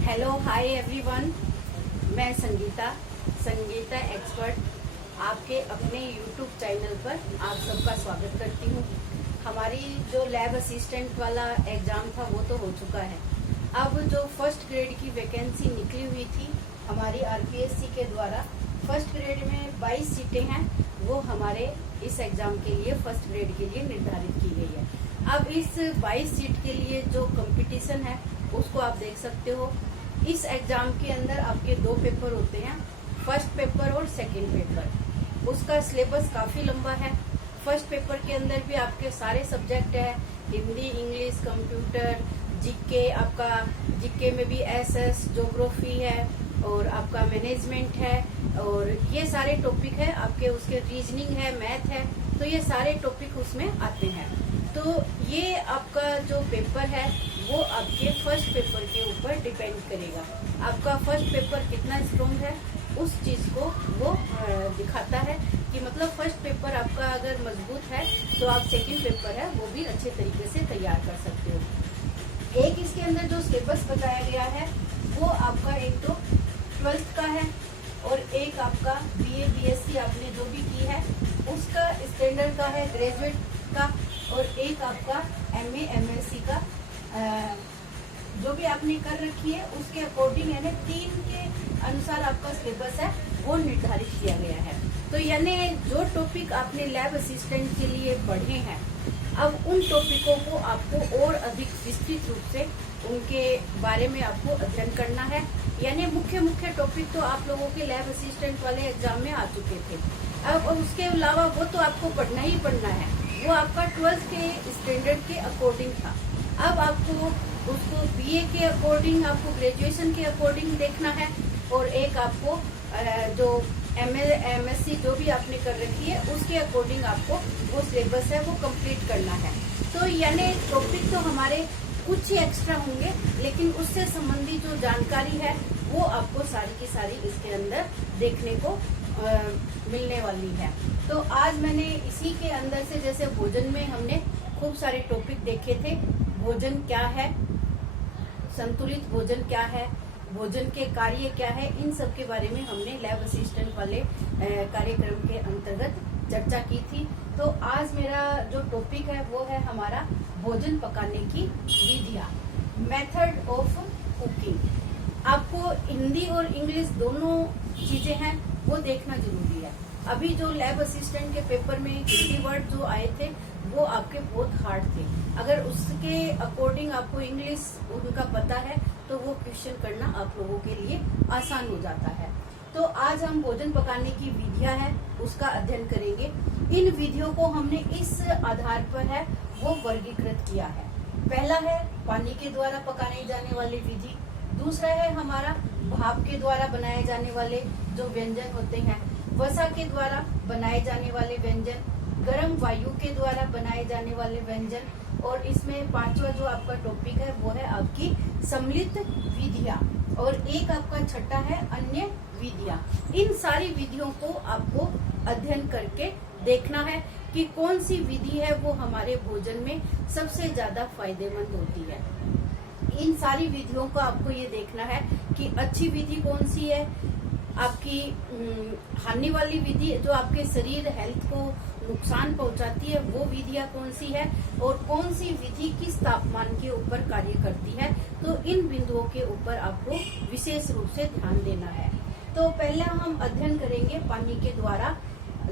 Hello hi everyone, मैं Sangeeta expert आपके अपने यूट्यूब चैनल पर आप सबका स्वागत करती हूँ। हमारी जो लैब असिस्टेंट वाला एग्ज़ाम था वो तो हो चुका है। अब जो फर्स्ट ग्रेड की वैकेंसी निकली हुई थी हमारी आरपीएससी के द्वारा, फर्स्ट ग्रेड में 22 सीटें हैं, वो हमारे इस एग्ज़ाम के लिए फर्स्ट ग्रेड के लिए निर्धारित की गई है। अब इस 22 सीट के लिए जो कंपटीशन है उसको आप देख सकते हो। इस एग्जाम के अंदर आपके 2 पेपर होते हैं, फर्स्ट पेपर और सेकंड पेपर। उसका सिलेबस काफ़ी लंबा है। फर्स्ट पेपर के अंदर भी आपके सारे सब्जेक्ट है, हिंदी, इंग्लिश, कंप्यूटर, जीके, आपका जीके में भी एसएस, ज्योग्राफी है और आपका मैनेजमेंट है और ये सारे टॉपिक है आपके। उसके रीजनिंग है, मैथ है, तो ये सारे टॉपिक उसमें आते हैं। तो ये आपका जो पेपर है वो आपके फर्स्ट पेपर के ऊपर डिपेंड करेगा। आपका फर्स्ट पेपर कितना स्ट्रॉन्ग है उस चीज़ को वो दिखाता है कि मतलब फर्स्ट पेपर आपका अगर मजबूत है तो आप सेकंड पेपर है वो भी अच्छे तरीके से तैयार कर सकते हो। एक इसके अंदर जो सिलेबस बताया गया है वो आपका एक तो 12th का है और एक आपका बीए बीएससी आपने जो भी की है उसका स्टैंडर्ड का है, ग्रेजुएट का, और एक आपका एमए एमएससी का जो भी आपने कर रखी है उसके अकॉर्डिंग, यानी 3 के अनुसार आपका सिलेबस है वो निर्धारित किया गया है। तो यानी जो टॉपिक आपने लैब असिस्टेंट के लिए पढ़े हैं, अब उन टॉपिकों को आपको और अधिक विस्तृत रूप से उनके बारे में आपको अध्ययन करना है। यानी मुख्य टॉपिक तो आप लोगों के लैब असिस्टेंट वाले एग्जाम में आ चुके थे। अब उसके अलावा वो तो आपको पढ़ना ही पढ़ना है, वो आपका 12th के स्टैंडर्ड के अकॉर्डिंग था। अब आपको उसको बीए के अकॉर्डिंग, आपको ग्रेजुएशन के अकॉर्डिंग देखना है और एक आपको जो एमएससी जो भी आपने कर रखी है उसके अकॉर्डिंग आपको वो सिलेबस है वो कंप्लीट करना है। तो यानी टॉपिक तो हमारे कुछ ही एक्स्ट्रा होंगे, लेकिन उससे संबंधित जो जानकारी है वो आपको सारी की सारी इसके अंदर देखने को मिलने वाली है। तो आज मैंने इसी के अंदर से, जैसे भोजन में हमने खूब सारे टॉपिक देखे थे, भोजन क्या है, संतुलित भोजन क्या है, भोजन के कार्य क्या है, इन सब के बारे में हमने लैब असिस्टेंट वाले कार्यक्रम के अंतर्गत चर्चा की थी। तो आज मेरा जो टॉपिक है वो है हमारा भोजन पकाने की विधियाँ, मेथड ऑफ कुकिंग। आपको हिंदी और इंग्लिश दोनों चीजें हैं वो देखना जरूरी है। अभी जो लैब असिस्टेंट के पेपर में हिंदी वर्ड जो आए थे वो आपके बहुत हार्ड थे। अगर उसके अकॉर्डिंग आपको इंग्लिश उनका पता है तो वो क्वेश्चन करना आप लोगों के लिए आसान हो जाता है। तो आज हम भोजन पकाने की विधियां है उसका अध्ययन करेंगे। इन विधियों को हमने इस आधार पर है वो वर्गीकृत किया है। पहला है पानी के द्वारा पकाने जाने वाली विधि, दूसरा है हमारा भाप के द्वारा बनाए जाने वाले जो व्यंजन होते हैं, वसा के द्वारा बनाए जाने वाले व्यंजन, गर्म वायु के द्वारा बनाए जाने वाले व्यंजन, और इसमें 5वां जो आपका टॉपिक है वो है आपकी सम्मिलित विधियां, और एक आपका छठा है अन्य विधियां। इन सारी विधियों को आपको अध्ययन करके देखना है कि कौन सी विधि है वो हमारे भोजन में सबसे ज्यादा फायदेमंद होती है। इन सारी विधियों को आपको ये देखना है कि अच्छी विधि कौन सी है, आपकी हानि वाली विधि जो आपके शरीर हेल्थ को नुकसान पहुंचाती है वो विधियां कौन सी है, और कौन सी विधि किस तापमान के ऊपर कार्य करती है। तो इन बिंदुओं के ऊपर आपको विशेष रूप से ध्यान देना है। तो पहले हम अध्ययन करेंगे पानी के द्वारा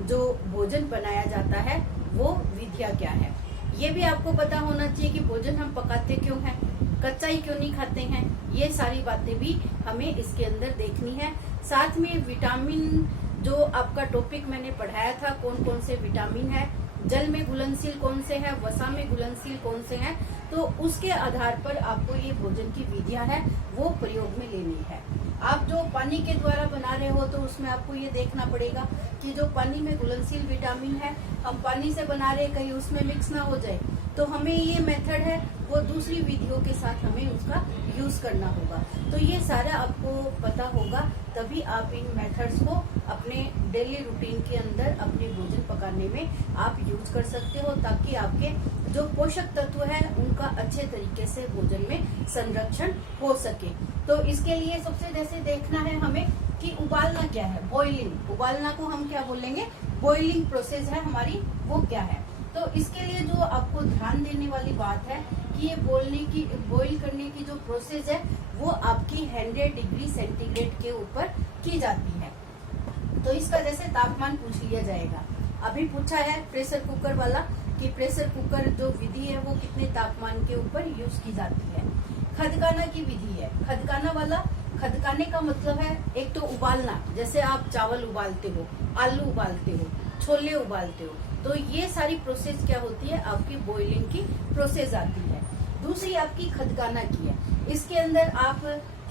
जो भोजन बनाया जाता है वो विधियां क्या है। ये भी आपको पता होना चाहिए कि भोजन हम पकाते क्यों हैं, कच्चा ही क्यों नहीं खाते हैं, ये सारी बातें भी हमें इसके अंदर देखनी है। साथ में विटामिन जो आपका टॉपिक मैंने पढ़ाया था, कौन कौन से विटामिन है, जल में घुलनशील कौन से हैं, वसा में घुलनशील कौन से हैं, तो उसके आधार पर आपको ये भोजन की विधियां है वो प्रयोग में लेनी है। आप जो पानी के द्वारा बना रहे हो तो उसमें आपको ये देखना पड़ेगा कि जो पानी में घुलनशील विटामिन है हम पानी से बना रहे, कहीं उसमें मिक्स ना हो जाए। तो हमें ये मेथड है वो दूसरी विधियों के साथ हमें उसका यूज करना होगा। तो ये सारा आपको पता होगा, तभी आप इन मेथड्स को अपने डेली रूटीन के अंदर अपने भोजन पकाने में आप यूज कर सकते हो, ताकि आपके जो पोषक तत्व है उनका अच्छे तरीके से भोजन में संरक्षण हो सके। तो इसके लिए सबसे जैसे देखना है हमें कि उबालना क्या है, बॉइलिंग। उबालना को हम क्या बोलेंगे, बॉइलिंग प्रोसेस है हमारी, वो क्या है। तो इसके लिए जो आपको ध्यान देने वाली बात है कि ये बॉइल करने की जो प्रोसेस है वो आपकी 100 डिग्री सेंटीग्रेड के ऊपर की जाती है। तो इसका जैसे तापमान पूछ लिया जाएगा। अभी पूछा है प्रेशर कुकर वाला कि प्रेशर कुकर जो विधि है वो कितने तापमान के ऊपर यूज की जाती है। खदकाना की विधि है। खदकाना वाला, खदकाने का मतलब है एक तो उबालना, जैसे आप चावल उबालते हो, आलू उबालते हो, छोले उबालते हो, तो ये सारी प्रोसेस क्या होती है, आपकी बॉइलिंग की प्रोसेस आती है। दूसरी आपकी खदकाना की है। इसके अंदर आप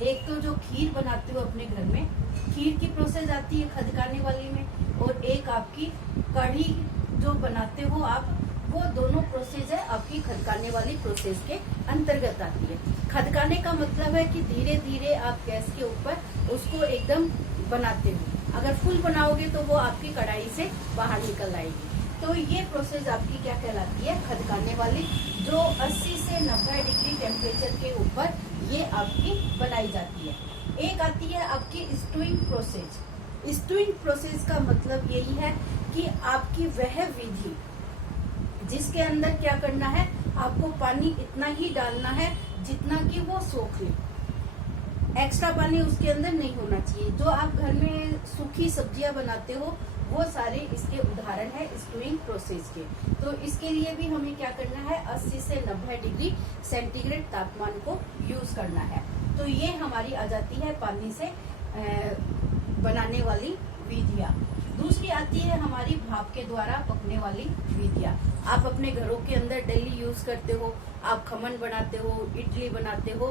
एक तो जो खीर बनाते हो अपने घर में, खीर की प्रोसेस आती है खदकाने वाली में, और एक आपकी कढ़ी जो बनाते हो आप, वो दोनों प्रोसेस है आपकी खदकाने वाली प्रोसेस के अंतर्गत आती है। खदकाने का मतलब है कि धीरे धीरे आप गैस के ऊपर उसको एकदम बनाते हो। अगर फुल बनाओगे तो वो आपकी कढ़ाई से बाहर निकल आएगी। तो ये प्रोसेस आपकी क्या कहलाती है, खदकाने वाली, जो 80 से 90 डिग्री टेम्परेचर के ऊपर ये आपकी बनाई जाती है। एक आती है आपकी स्टूइंग प्रोसेस। स्टूइंग प्रोसेस का मतलब यही है कि आपकी वह विधि जिसके अंदर क्या करना है, आपको पानी इतना ही डालना है जितना कि वो सोख ले। एक्स्ट्रा पानी उसके अंदर नहीं होना चाहिए। जो आप घर में सूखी सब्जियां बनाते हो वो सारे इसके उदाहरण है स्टूइंग प्रोसेस के। तो इसके लिए भी हमें क्या करना है, 80 से 90 डिग्री सेंटीग्रेड तापमान को यूज करना है। तो ये हमारी आ जाती है पानी से बनाने वाली विधियां। दूसरी आती है हमारी भाप के द्वारा पकने वाली विधियां। आप अपने घरों के अंदर डेली यूज करते हो, आप खमन बनाते हो, इडली बनाते हो,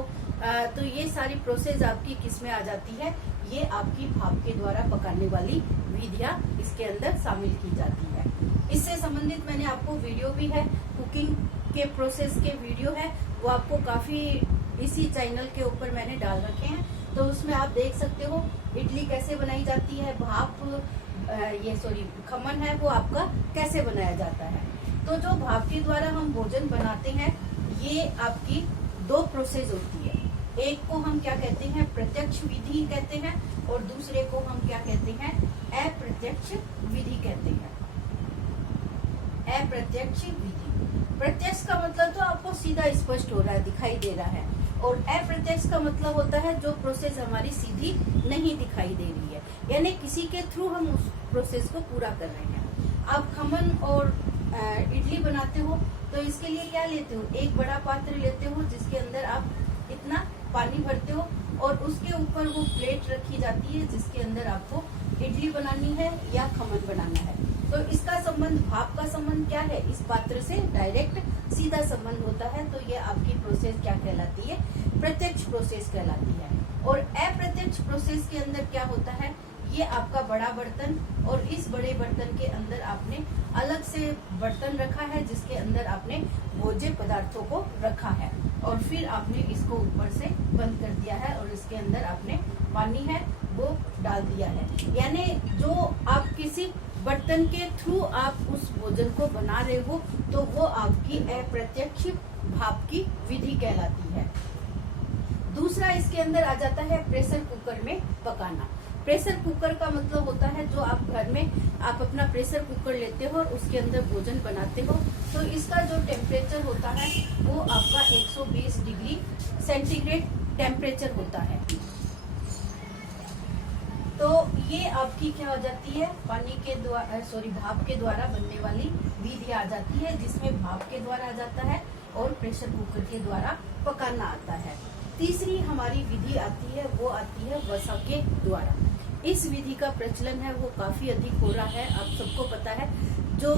तो ये सारी प्रोसेस आपकी किस में आ जाती है, ये आपकी भाप के द्वारा पकाने वाली विधियां इसके अंदर शामिल की जाती है। इससे संबंधित मैंने आपको वीडियो भी है, कुकिंग के प्रोसेस के वीडियो है, वो आपको काफी इसी चैनल के ऊपर मैंने डाल रखे हैं। तो उसमें आप देख सकते हो इडली कैसे बनाई जाती है, खमन है वो आपका कैसे बनाया जाता है। तो जो भाप के द्वारा हम भोजन बनाते हैं, ये आपकी दो प्रोसेस होती है। एक को हम क्या कहते हैं, प्रत्यक्ष विधि कहते हैं, और दूसरे को हम क्या कहते हैं, अप्रत्यक्ष विधि कहते हैं। अप्रत्यक्ष विधि, प्रत्यक्ष का मतलब तो आपको सीधा स्पष्ट हो रहा है, दिखाई दे रहा है, और अप्रत्यक्ष का मतलब होता है जो प्रोसेस हमारी सीधी नहीं दिखाई दे रही है, यानी किसी के थ्रू हम उस प्रोसेस को पूरा कर रहे हैं। आप खमन और इडली बनाते हो तो इसके लिए क्या लेते हो, एक बड़ा पात्र लेते हो जिसके अंदर आप इतना पानी भरते हो, और उसके ऊपर वो प्लेट रखी जाती है जिसके अंदर आपको इडली बनानी है या खमन बनाना है। तो इसका संबंध, भाप का संबंध क्या है, इस पात्र से डायरेक्ट सीधा संबंध होता है। तो ये आपकी प्रोसेस क्या कहलाती है, प्रत्यक्ष प्रोसेस कहलाती है। और अप्रत्यक्ष प्रोसेस के अंदर क्या होता है, ये आपका बड़ा बर्तन, और इस बड़े बर्तन के अंदर आपने अलग से बर्तन रखा है जिसके अंदर आपने भोज्य पदार्थों को रखा है, और फिर आपने इसको ऊपर से बंद कर दिया है, और इसके अंदर आपने पानी है वो डाल दिया है। यानी जो आप किसी बर्तन के थ्रू आप उस भोजन को बना रहे हो, तो वो आपकी अप्रत्यक्ष भाप की विधि कहलाती है। दूसरा इसके अंदर आ जाता है प्रेशर कुकर में पकाना। प्रेशर कुकर का मतलब होता है जो आप घर में आप अपना प्रेशर कुकर लेते हो और उसके अंदर भोजन बनाते हो, तो इसका जो टेम्परेचर होता है वो आपका 120 डिग्री सेंटीग्रेड टेम्परेचर होता है। तो ये आपकी क्या हो जाती है, पानी के द्वारा भाप के द्वारा बनने वाली विधि आ जाती है, जिसमें भाप के द्वारा आ जाता है और प्रेशर कुकर के द्वारा पकाना आता है। तीसरी हमारी विधि आती है, वो आती है वसा के द्वारा। इस विधि का प्रचलन है वो काफी अधिक हो रहा है, आप सबको पता है। जो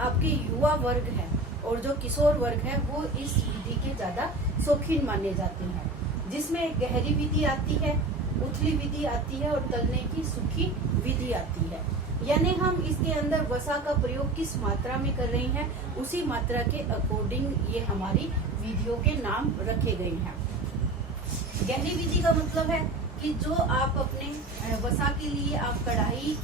आपके युवा वर्ग है और जो किशोर वर्ग है वो इस विधि के ज्यादा शौकीन माने जाते हैं, जिसमें गहरी विधि आती है, उथली विधि आती है और तलने की सूखी विधि आती है। यानी हम इसके अंदर वसा का प्रयोग किस मात्रा में कर रहे हैं, उसी मात्रा के अकॉर्डिंग ये हमारी विधियों के नाम रखे गए हैं। गहरी विधि का मतलब है कि जो आप अपने वसा के लिए आप कढ़ाई,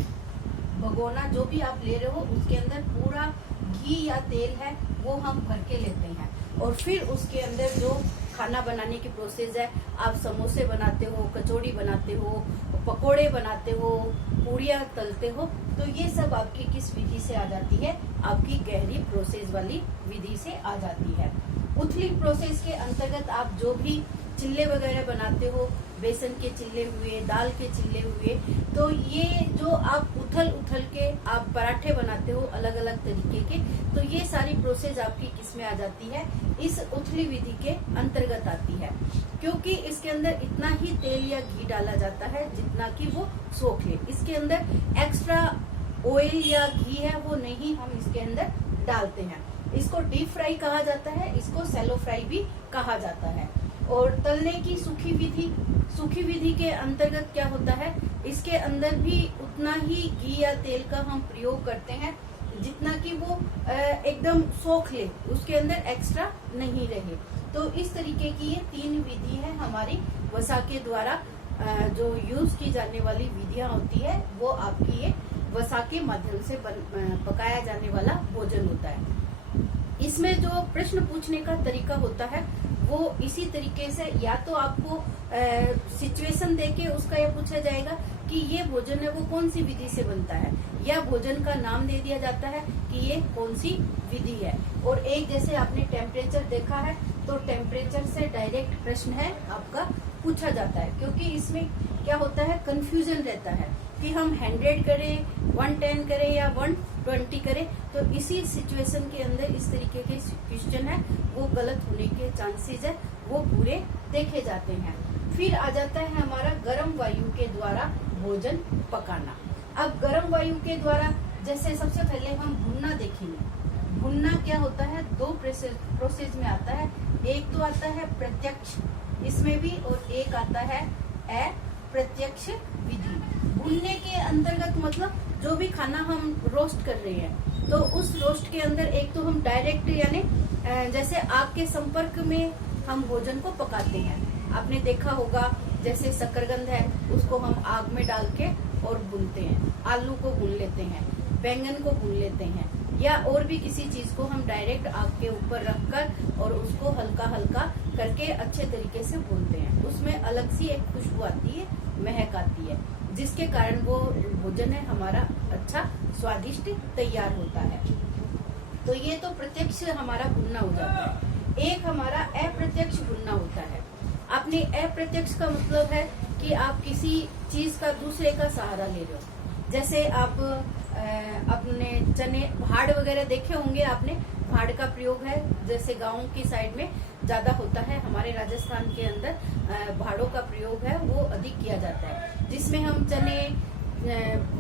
भगोना जो भी आप ले रहे हो उसके अंदर पूरा घी या तेल है वो हम भर के लेते हैं, और फिर उसके अंदर जो खाना बनाने की प्रोसेस है, आप समोसे बनाते हो, कचौड़ी बनाते हो, पकोड़े बनाते हो, पूड़ियाँ तलते हो, तो ये सब आपकी किस विधि से आ जाती है? आपकी गहरी प्रोसेस वाली विधि से आ जाती है। उथली प्रोसेस के अंतर्गत आप जो भी चिल्ले वगैरह बनाते हो, बेसन के चिल्ले हुए, दाल के चिल्ले हुए, तो ये जो आप उथल के आप पराठे बनाते हो अलग अलग तरीके के, तो ये सारी प्रोसेस आपकी किस में आ जाती है? इस उथली विधि के अंतर्गत आती है, क्योंकि इसके अंदर इतना ही तेल या घी डाला जाता है जितना कि वो सोख ले। इसके अंदर एक्स्ट्रा ऑयल या घी है वो नहीं हम इसके अंदर डालते हैं। इसको डीप फ्राई कहा जाता है, इसको सैलो फ्राई भी कहा जाता है। और तलने की सूखी विधि के अंतर्गत क्या होता है? इसके अंदर भी उतना ही घी या तेल का हम प्रयोग करते हैं जितना कि वो एकदम सोख ले, उसके अंदर एक्स्ट्रा नहीं रहे। तो इस तरीके की ये 3 विधि है हमारी वसा के द्वारा जो यूज की जाने वाली विधियां होती है, वो आपकी ये वसा के माध्यम से पकाया जाने वाला भोजन होता है। इसमें जो प्रश्न पूछने का तरीका होता है वो इसी तरीके से, या तो आपको सिचुएशन देके उसका यह पूछा जाएगा कि ये भोजन है वो कौन सी विधि से बनता है, या भोजन का नाम दे दिया जाता है कि ये कौन सी विधि है। और एक जैसे आपने टेम्परेचर देखा है, तो टेम्परेचर से डायरेक्ट प्रश्न है आपका पूछा जाता है, क्योंकि इसमें क्या होता है, कंफ्यूजन रहता है कि हम 100 करें, 110 करें या 120 करें। तो इसी सिचुएशन के अंदर इस तरीके के क्वेश्चन है वो गलत होने के चांसेस है वो पूरे देखे जाते हैं। फिर आ जाता है हमारा गर्म वायु के द्वारा भोजन पकाना। अब गर्म वायु के द्वारा जैसे सबसे पहले हम भुनना देखेंगे। भुनना क्या होता है? 2 प्रोसेस में आता है। एक तो आता है प्रत्यक्ष इसमें भी, और एक आता है अप्रत्यक्ष विधि। भुनने के अंतर्गत मतलब जो भी खाना हम रोस्ट कर रहे हैं, तो उस रोस्ट के अंदर एक तो हम डायरेक्ट यानी जैसे आग के संपर्क में हम भोजन को पकाते हैं। आपने देखा होगा जैसे शकरकंद है उसको हम आग में डाल के और भूनते हैं, आलू को भून लेते हैं, बैंगन को भून लेते हैं, या और भी किसी चीज को हम डायरेक्ट आग के ऊपर रखकर और उसको हल्का हल्का करके अच्छे तरीके से भूनते हैं। उसमें अलग सी एक खुशबू आती है, महक आती है, जिसके कारण वो भोजन है हमारा अच्छा स्वादिष्ट तैयार होता है। तो ये तो प्रत्यक्ष हमारा भुनना हो जाता है। एक हमारा अप्रत्यक्ष भुनना होता है। अपने अप्रत्यक्ष का मतलब है कि आप किसी चीज का दूसरे का सहारा ले रहे हो। जैसे आप अपने चने भाड़ वगैरह देखे होंगे आपने, भाड़ का प्रयोग है जैसे गाँव की साइड में ज्यादा होता है, हमारे राजस्थान के अंदर भाड़ों का प्रयोग है वो अधिक किया जाता है, जिसमें हम चने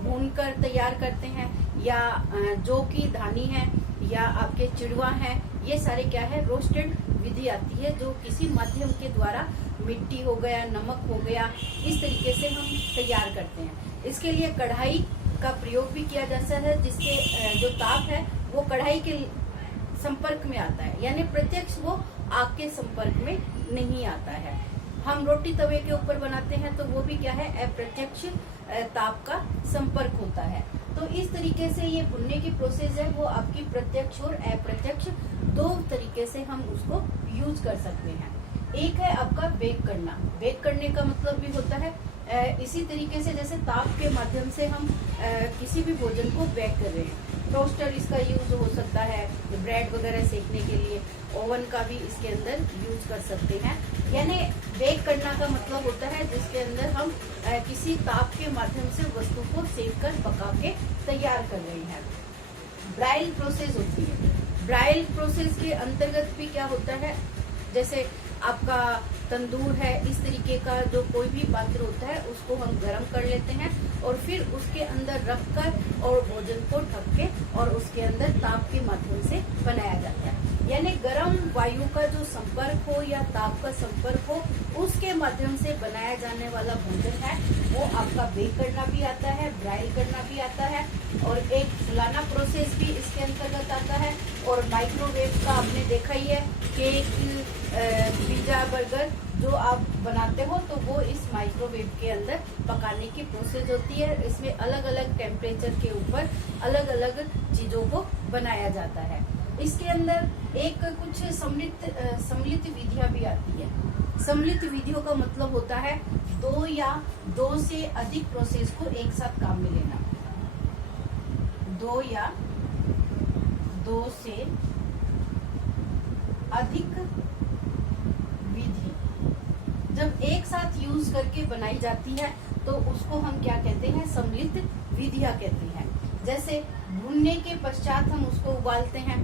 भूनकर तैयार करते हैं, या जौ की धानी है या आपके चिड़वा है, ये सारे क्या है रोस्टेड विधि आती है जो किसी माध्यम के द्वारा मिट्टी हो गया, नमक हो गया, इस तरीके से हम तैयार करते हैं। इसके लिए कढ़ाई का प्रयोग भी किया जाता है, जिसके जो ताप है वो कढ़ाई के संपर्क में आता है, यानी प्रत्यक्ष वो आग के संपर्क में नहीं आता है। हम रोटी तवे के ऊपर बनाते हैं तो वो भी क्या है अप्रत्यक्ष ताप का संपर्क होता है। तो इस तरीके से ये भुनने की प्रोसेस है वो आपकी प्रत्यक्ष और अप्रत्यक्ष 2 तरीके से हम उसको यूज कर सकते हैं। एक है आपका बेक करना। बेक करने का मतलब भी होता है इसी तरीके से जैसे ताप के माध्यम से हम किसी भी भोजन को बेक कर रहे हैं। टोस्टर इसका यूज हो सकता है, ब्रेड वगैरह सेकने के लिए, ओवन का भी इसके अंदर यूज कर सकते हैं। यानी बेक करना का मतलब होता है जिसके अंदर हम किसी ताप के माध्यम से वस्तु को सेक कर पका के तैयार कर रहे हैं। ब्राइल प्रोसेस होती है। ब्राइल प्रोसेस के अंतर्गत भी क्या होता है, जैसे आपका तंदूर है, इस तरीके का जो कोई भी पात्र होता है उसको हम गर्म कर लेते हैं और फिर उसके अंदर रखकर और भोजन को ढक के और उसके अंदर ताप के माध्यम से बनाया जाता है। यानी गर्म वायु का जो संपर्क हो या ताप का संपर्क हो, उसके माध्यम से बनाया जाने वाला भोजन है वो आपका बेक करना भी आता है, ब्राइल करना भी आता है और एक फुलाना प्रोसेस भी इसके अंतर्गत आता है। और माइक्रोवेव का आपने देखा ही है, केक, पिज्जा, बर्गर जो आप बनाते हो तो वो इस माइक्रोवेव के अंदर पकाने की प्रोसेस होती है। इसमें अलग अलग टेम्परेचर के ऊपर अलग अलग चीजों को बनाया जाता है। इसके अंदर एक कुछ सम्मिलित विधियां भी आती है। सम्मिलित विधियों का मतलब होता है दो से अधिक प्रोसेस को एक साथ काम में लेना। दो से अधिक विधि जब एक साथ यूज करके बनाई जाती है तो उसको हम क्या कहते हैं, सम्मिलित विधियां कहते हैं। जैसे भूनने के पश्चात हम उसको उबालते हैं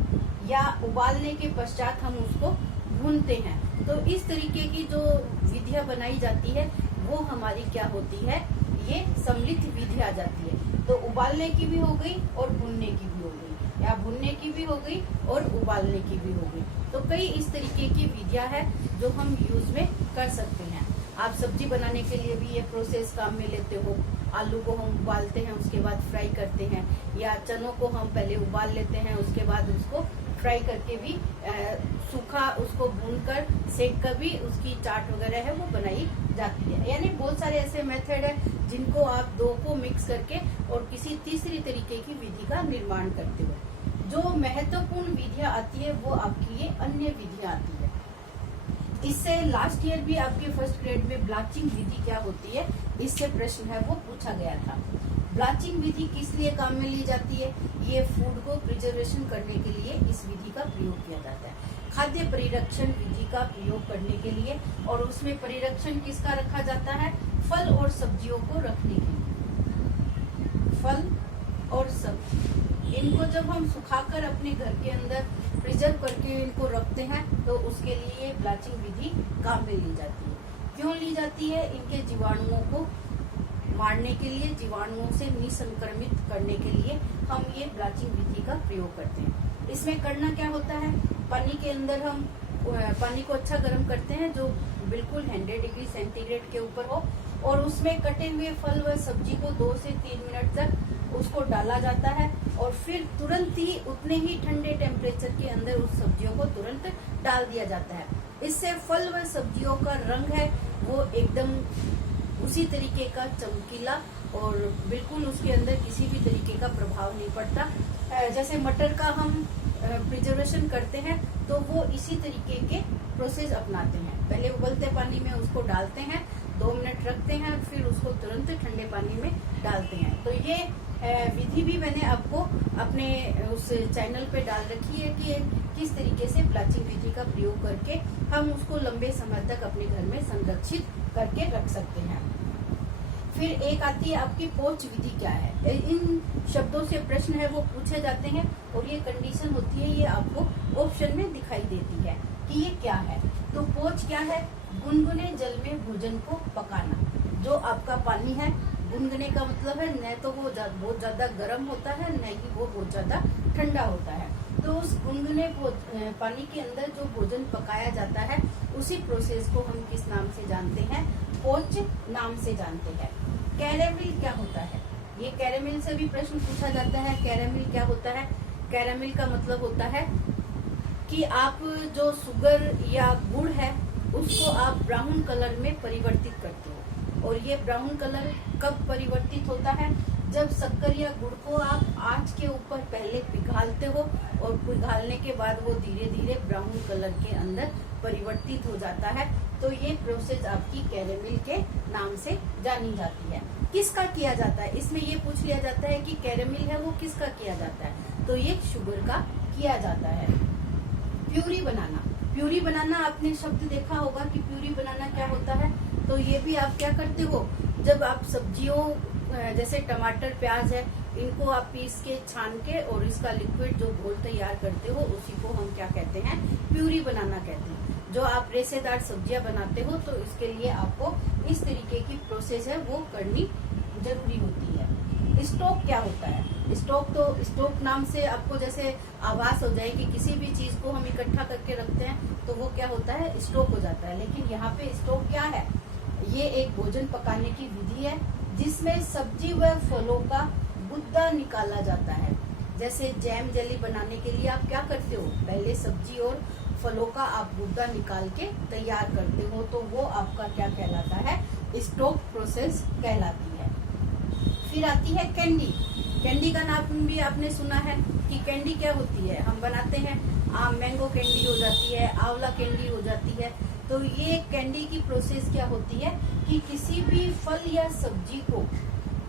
या उबालने के पश्चात हम उसको भूनते हैं। तो इस तरीके की जो विधियां बनाई जाती है वो हमारी क्या होती है, ये सम्मिलित विधि आ जाती है। तो उबालने की भी हो गई और भूनने की भी हो गई, या भूनने की भी हो गई और उबालने की भी हो गई। तो कई इस तरीके की विधियां हैं जो हम यूज में कर सकते हैं। आप सब्जी बनाने के लिए भी ये प्रोसेस काम में लेते हो। आलू को हम उबालते हैं, उसके बाद फ्राई करते हैं, या चनों को हम पहले उबाल लेते हैं, उसके बाद उसको फ्राई करके भी सूखा उसको भूनकर सेक कर भी उसकी चाट वगैरह है वो बनाई जाती है। यानी बहुत सारे ऐसे मेथड है जिनको आप दो को मिक्स करके और किसी तीसरी तरीके की विधि का निर्माण करते हो। जो महत्वपूर्ण विधियां आती है वो आपकी ये अन्य विधियां आती है। इससे लास्ट ईयर भी आपके फर्स्ट ग्रेड में ब्लाचिंग विधि क्या होती है, इससे प्रश्न है वो पूछा गया था। ब्लाचिंग विधि किस लिए काम में ली जाती है, ये फूड को प्रिजर्वेशन करने के लिए इस विधि का प्रयोग किया जाता है। खाद्य परिरक्षण विधि का प्रयोग करने के लिए, और उसमें परिरक्षण किसका रखा जाता है, फल और सब्जियों को रखने के लिए। फल और सब्जी इनको जब हम सुखाकर अपने घर के अंदर प्रिजर्व करके इनको रखते हैं तो उसके लिए ब्लाचिंग विधि काम में ली जाती है। क्यों ली जाती है, इनके जीवाणुओं को मारने के लिए, जीवाणुओं से निसंक्रमित करने के लिए हम ये ब्लाचिंग विधि का प्रयोग करते हैं। इसमें करना क्या होता है, पानी के अंदर हम पानी को अच्छा गर्म करते हैं जो बिल्कुल 100 डिग्री सेंटीग्रेड के ऊपर हो, और उसमें कटे हुए फल व सब्जी को 2 से 3 मिनट तक उसको डाला जाता है और फिर तुरंत ही उतने ही ठंडे टेम्परेचर के अंदर उस सब्जियों को तुरंत डाल दिया जाता है। इससे फल व सब्जियों का रंग है वो एकदम उसी तरीके का चमकीला और बिल्कुल उसके अंदर किसी भी तरीके का प्रभाव नहीं पड़ता। जैसे मटर का हम प्रिजर्वेशन करते हैं तो वो इसी तरीके के प्रोसेस अपनाते हैं। पहले उबलते पानी में उसको डालते हैं, 2 मिनट रखते हैं, फिर उसको तुरंत ठंडे पानी में डालते हैं। तो ये विधि भी मैंने आपको अपने उस चैनल पे डाल रखी है कि किस तरीके से ब्लाचिंग विधि का प्रयोग करके हम उसको लंबे समय तक अपने घर में संरक्षित करके रख सकते हैं। फिर एक आती है आपकी पोच विधि क्या है। इन शब्दों से प्रश्न है वो पूछे जाते हैं और ये कंडीशन होती है, ये आपको ऑप्शन में दिखाई देती है कि ये क्या है। तो पोच क्या है, गुनगुने जल में भोजन को पकाना। जो आपका पानी है, गुनगुने का मतलब है न तो वो बहुत ज्यादा गर्म होता है, न ही वो बहुत ज्यादा ठंडा होता है। तो उस गुनगुने पानी के अंदर जो भोजन पकाया जाता है उसी प्रोसेस को हम किस नाम से जानते हैं, पोच नाम से जानते हैं। कैरेमिल क्या होता है, ये कैरेमिल से भी प्रश्न पूछा जाता है। कैरेमिल क्या होता है, कैरेमिल का मतलब होता है कि आप जो शुगर या गुड़ है उसको आप ब्राउन कलर में परिवर्तित करते हो। और ये ब्राउन कलर कब परिवर्तित होता है, जब शक्कर या गुड़ को आप आंच के ऊपर पहले पिघालते हो और पिघालने के बाद वो धीरे धीरे ब्राउन कलर के अंदर परिवर्तित हो जाता है। तो ये प्रोसेस आपकी कैरेमिल के नाम से जानी जाती है। किसका किया जाता है, इसमें ये पूछ लिया जाता है कि कैरेमिल है वो किसका किया जाता है, तो ये शुगर का किया जाता है। प्यूरी बनाना, प्यूरी बनाना आपने शब्द देखा होगा कि प्यूरी बनाना क्या होता है। तो ये भी आप क्या करते हो, जब आप सब्जियों जैसे टमाटर प्याज है इनको आप पीस के छान के और इसका लिक्विड जो घोल तैयार करते हो उसी को हम क्या कहते हैं, प्यूरी बनाना कहते हैं। जो आप रेशेदार सब्जियां बनाते हो तो इसके लिए आपको इस तरीके की प्रोसेस है वो करनी जरूरी होती है। स्टॉक क्या होता है? स्टॉक नाम से आपको जैसे आभास हो जाए कि किसी भी चीज को हम इकट्ठा करके रखते हैं तो वो क्या होता है, स्टॉक हो जाता है। लेकिन यहाँ पे स्टॉक क्या है? ये एक भोजन पकाने की विधि है जिसमें सब्जी व फलों का गुद्दा निकाला जाता है। जैसे जैम जेली बनाने के लिए आप क्या करते हो, पहले सब्जी और फलों का आप गुद्दा निकाल के तैयार करते हो, तो वो आपका क्या कहलाता है, स्टॉक प्रोसेस कहलाती है। फिर आती है कैंडी। कैंडी का नाम भी आपने सुना है कि कैंडी क्या होती है, हम बनाते हैं आम मैंगो कैंडी हो जाती है, आंवला कैंडी हो जाती है। तो ये कैंडी की प्रोसेस क्या होती है कि किसी भी फल या सब्जी को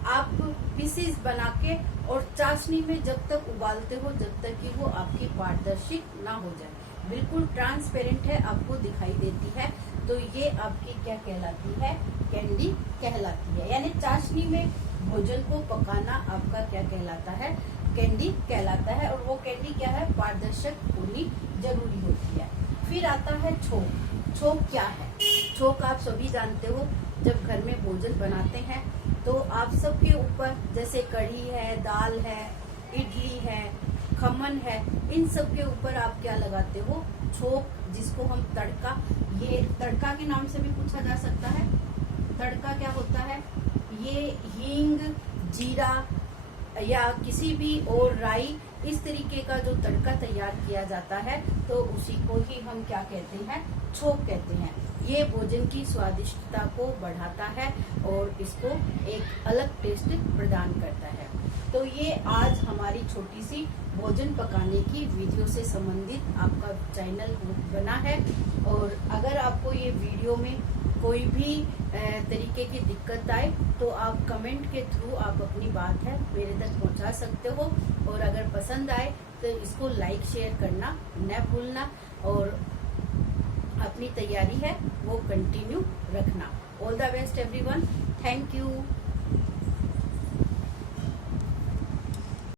आप पीसेस बना के और चाशनी में जब तक उबालते हो जब तक कि वो आपकी पारदर्शी ना हो जाए, बिल्कुल ट्रांसपेरेंट है, आपको दिखाई देती है, तो ये आपकी क्या कहलाती है, कैंडी कहलाती है। यानी चाशनी में भोजन को पकाना आपका क्या कहलाता है, कैंडी कहलाता है। और वो कैंडी क्या है, पारदर्शक होनी जरूरी होती है। फिर आता है छोंक। छोंक क्या है? छोंक आप सभी जानते हो, जब घर में भोजन बनाते हैं तो आप सबके ऊपर जैसे कढ़ी है, दाल है, इडली है, खमन है, इन सब के ऊपर आप क्या लगाते हो, छोंक, जिसको हम तड़का, ये तड़का के नाम से भी पूछा जा सकता है। तड़का क्या होता है? ये हींग, जीरा या किसी भी और राई, इस तरीके का जो तड़का तैयार किया जाता है तो उसी को ही हम क्या कहते हैं, छोंक कहते हैं। ये भोजन की स्वादिष्टता को बढ़ाता है और इसको एक अलग टेस्ट प्रदान करता है। तो ये आज हमारी छोटी सी भोजन पकाने की वीडियो से संबंधित आपका चैनल बना है। और अगर आपको ये वीडियो में कोई भी तरीके की दिक्कत आए तो आप कमेंट के थ्रू आप अपनी बात है मेरे तक पहुंचा सकते हो। और अगर पसंद आए तो इसको लाइक शेयर करना न भूलना और अपनी तैयारी है वो कंटिन्यू रखना। All the best everyone, thank you.